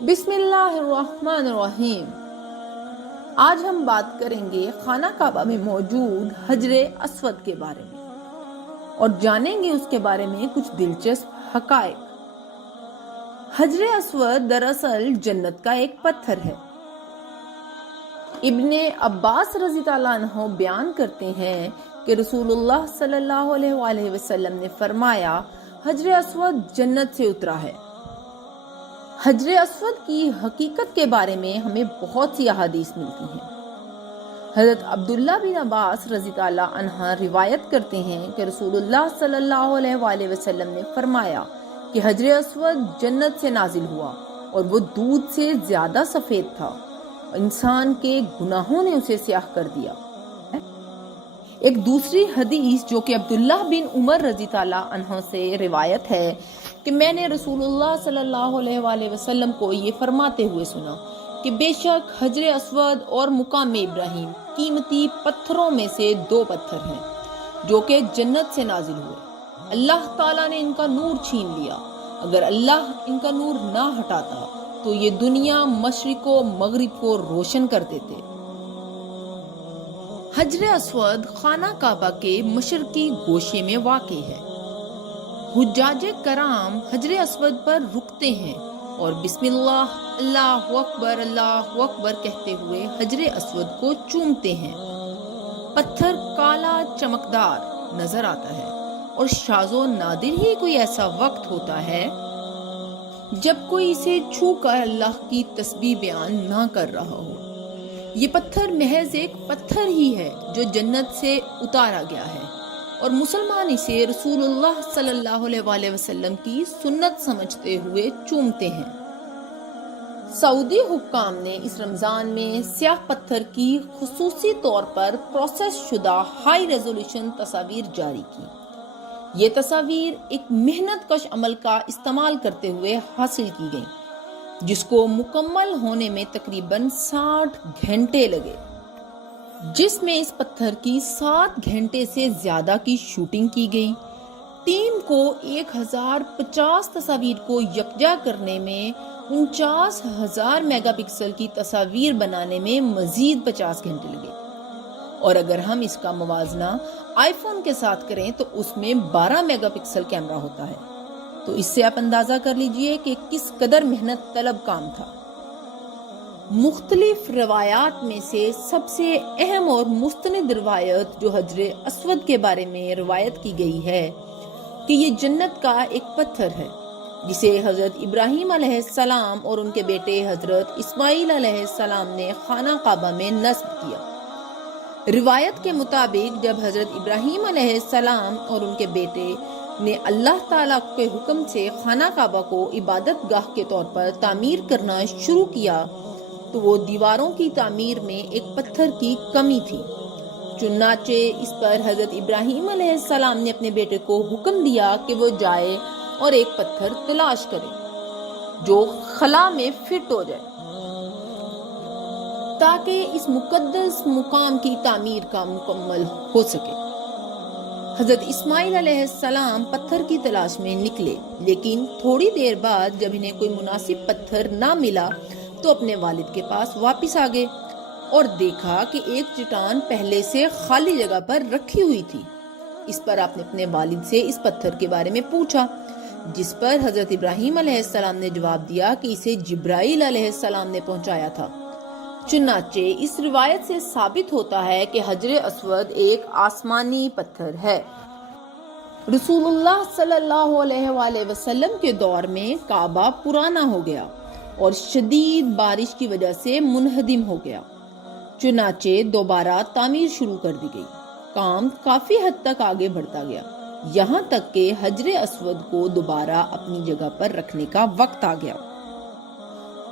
بسم اللہ الرحمن الرحیم۔ آج ہم بات کریں گے خانہ کعبہ میں موجود حجر اسود کے بارے میں اور جانیں گے اس کے بارے میں کچھ دلچسپ حقائق۔ حجر اسود دراصل جنت کا ایک پتھر ہے۔ ابن عباس رضی اللہ عنہ بیان کرتے ہیں کہ رسول اللہ صلی اللہ علیہ وآلہ وسلم نے فرمایا، حجر اسود جنت سے اترا ہے۔ حجر اسود کی حقیقت کے بارے میں ہمیں بہت سی احادیث ملتی ہیں۔ حضرت عبداللہ بن عباس رضی اللہ عنہ روایت کرتے ہیں کہ رسول اللہ صلی اللہ علیہ وآلہ وسلم نے فرمایا کہ حجر اسود جنت سے نازل ہوا اور وہ دودھ سے زیادہ سفید تھا، انسان کے گناہوں نے اسے سیاہ کر دیا۔ ایک دوسری حدیث جو کہ عبداللہ بن عمر رضی اللہ عنہ سے روایت ہے کہ میں نے رسول اللہ صلی اللہ علیہ وآلہ وسلم کو یہ فرماتے ہوئے سنا کہ بے شک حجر اسود اور مقام ابراہیم قیمتی پتھروں میں سے 2 پتھر ہیں جو کہ جنت سے نازل ہوئے۔ اللہ تعالیٰ نے ان کا نور چھین لیا۔ اگر اللہ ان کا نور نہ ہٹاتا تو یہ دنیا مشرق و مغرب کو روشن کر دیتے۔ حجر اسود خانہ کعبہ کے مشرقی گوشے میں واقع ہے۔ حجاج کرام حجر اسود پر رکتے ہیں اور بسم اللہ اللہ اکبر کہتے ہوئے حجر اسود کو چومتے ہیں۔ پتھر کالا چمکدار نظر آتا ہے اور شاذ و نادر ہی کوئی ایسا وقت ہوتا ہے جب کوئی اسے چھو کر اللہ کی تسبیح بیان نہ کر رہا ہو۔ یہ پتھر محض ایک پتھر ہی ہے جو جنت سے اتارا گیا ہے اور مسلمان اسے رسول اللہ صلی اللہ علیہ وآلہ وسلم کی سنت سمجھتے ہوئے چومتے ہیں۔ سعودی حکام نے اس رمضان میں سیاہ پتھر کی خصوصی طور پر پروسیس شدہ ہائی ریزولوشن تصاویر جاری کی۔ یہ تصاویر ایک محنت کش عمل کا استعمال کرتے ہوئے حاصل کی گئیں جس کو مکمل ہونے میں تقریباً 60 گھنٹے لگے، جس میں اس پتھر کی 7 گھنٹے سے زیادہ کی شوٹنگ کی گئی۔ ٹیم کو 1050 تصاویر کو یکجا کرنے میں 49,000 میگا پکسل کی تصاویر بنانے میں مزید 50 گھنٹے لگے، اور اگر ہم اس کا موازنہ آئی فون کے ساتھ کریں تو اس میں 12 میگا پکسل کیمرہ ہوتا ہے۔ تو اس سے آپ اندازہ کر لیجئے کہ کس قدر محنت طلب کام تھا۔ مختلف روایات میں سے سب سے اہم اور مستند روایت جو حجر اسود کے بارے میں روایت کی گئی ہے کہ یہ جنت کا ایک پتھر ہے جسے حضرت ابراہیم علیہ السلام اور ان کے بیٹے حضرت اسماعیل علیہ السلام نے خانہ کعبہ میں نصب کیا۔ روایت کے مطابق جب حضرت ابراہیم علیہ السلام اور ان کے بیٹے نے اللہ تعالیٰ کے حکم سے خانہ کعبہ کو عبادت گاہ کے طور پر تعمیر کرنا شروع کیا تو وہ دیواروں کی تعمیر میں ایک پتھر کی کمی تھی۔ چنانچہ اس پر حضرت ابراہیم علیہ السلام نے اپنے بیٹے کو حکم دیا کہ وہ جائے اور ایک پتھر تلاش کرے جو خلا میں فٹ ہو جائے تاکہ اس مقدس مقام کی تعمیر کا مکمل ہو سکے۔ حضرت اسماعیل علیہ السلام پتھر کی تلاش میں نکلے، لیکن تھوڑی دیر بعد جب انہیں کوئی مناسب پتھر نہ ملا تو اپنے والد کے پاس واپس آ گئے اور دیکھا کہ ایک چٹان پہلے سے خالی جگہ پر رکھی ہوئی تھی۔ اس پر آپ نے اپنے والد سے اس پتھر کے بارے میں پوچھا، جس پر حضرت ابراہیم علیہ السلام نے جواب دیا کہ اسے جبرائیل علیہ السلام نے پہنچایا تھا۔ چنانچہ اس روایت سے ثابت ہوتا ہے کہ حجر اسود ایک آسمانی پتھر ہے۔ رسول اللہ صلی اللہ علیہ وآلہ وسلم کے دور میں کعبہ پرانا ہو گیا اور شدید بارش کی وجہ سے منہدم ہو گیا، چنانچہ دوبارہ تعمیر شروع کر دی گئی۔ کام کافی حد تک آگے بڑھتا گیا، یہاں تک کہ حجر اسود کو دوبارہ اپنی جگہ پر رکھنے کا وقت آ گیا۔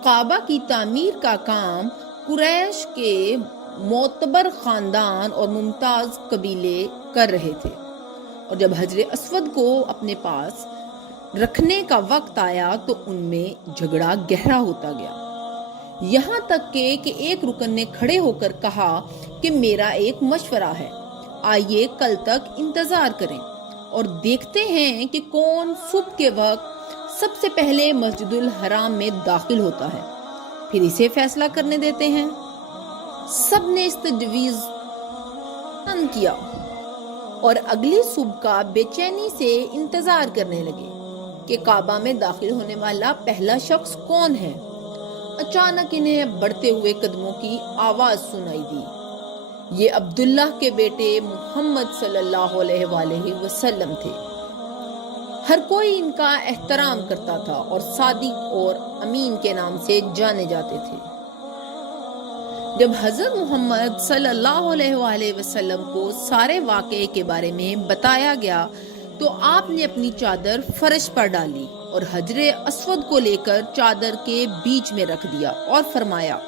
کعبہ کی تعمیر کا کام قریش کے معتبر خاندان اور ممتاز قبیلے کر رہے تھے، اور جب حجر اسود کو اپنے پاس رکھنے کا وقت آیا تو ان میں جھگڑا گہرا ہوتا گیا، یہاں تک کہ ایک رکن نے کھڑے ہو کر کہا کہ میرا ایک مشورہ ہے، آئیے کل تک انتظار کریں اور دیکھتے ہیں کہ کون صبح کے وقت سب سے پہلے مسجد الحرام میں داخل ہوتا ہے، پھر اسے فیصلہ کرنے دیتے ہیں۔ سب نے اس تجویز پسند کیا اور اگلی صبح کا بے چینی سے انتظار کرنے لگے کہ کعبہ میں داخل ہونے والا پہلا شخص کون ہے۔ اچانک انہیں بڑھتے ہوئے قدموں کی آواز سنائی دی۔ یہ عبداللہ کے بیٹے محمد صلی اللہ علیہ وآلہ وسلم تھے۔ ہر کوئی ان کا احترام کرتا تھا اور صادق اور امین کے نام سے جانے جاتے تھے۔ جب حضرت محمد صلی اللہ علیہ وآلہ وسلم کو سارے واقعے کے بارے میں بتایا گیا تو آپ نے اپنی چادر فرش پر ڈالی اور حجر اسود کو لے کر چادر کے بیچ میں رکھ دیا اور فرمایا،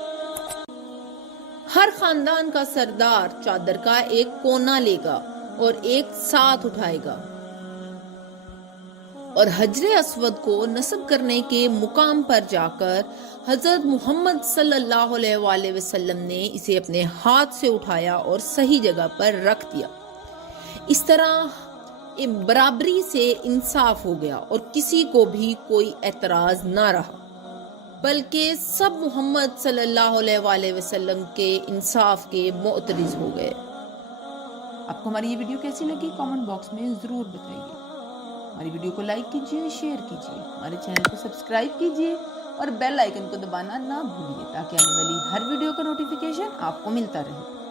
ہر خاندان کا سردار چادر کا ایک کونا لے گا اور ایک ساتھ اٹھائے گا، اور حجر اسود کو نصب کرنے کے مقام پر جا کر حضرت محمد صلی اللہ علیہ وآلہ وسلم نے اسے اپنے ہاتھ سے اٹھایا اور صحیح جگہ پر رکھ دیا۔ اس طرح برابری سے انصاف ہو گیا اور کسی کو بھی کوئی اعتراض نہ رہا، بلکہ سب محمد صلی اللہ علیہ وآلہ وسلم کے انصاف کے معترض ہو گئے۔ آپ کو ہماری یہ ویڈیو کیسی لگی کامنٹ باکس میں ضرور بتائیے۔ ہماری ویڈیو کو لائک کیجیے، شیئر کیجیے، ہمارے چینل کو سبسکرائب کیجیے اور بیل آئیکن کو دبانا نہ بھولیے تاکہ آنے والی ہر ویڈیو کا نوٹیفیکیشن آپ کو ملتا رہے۔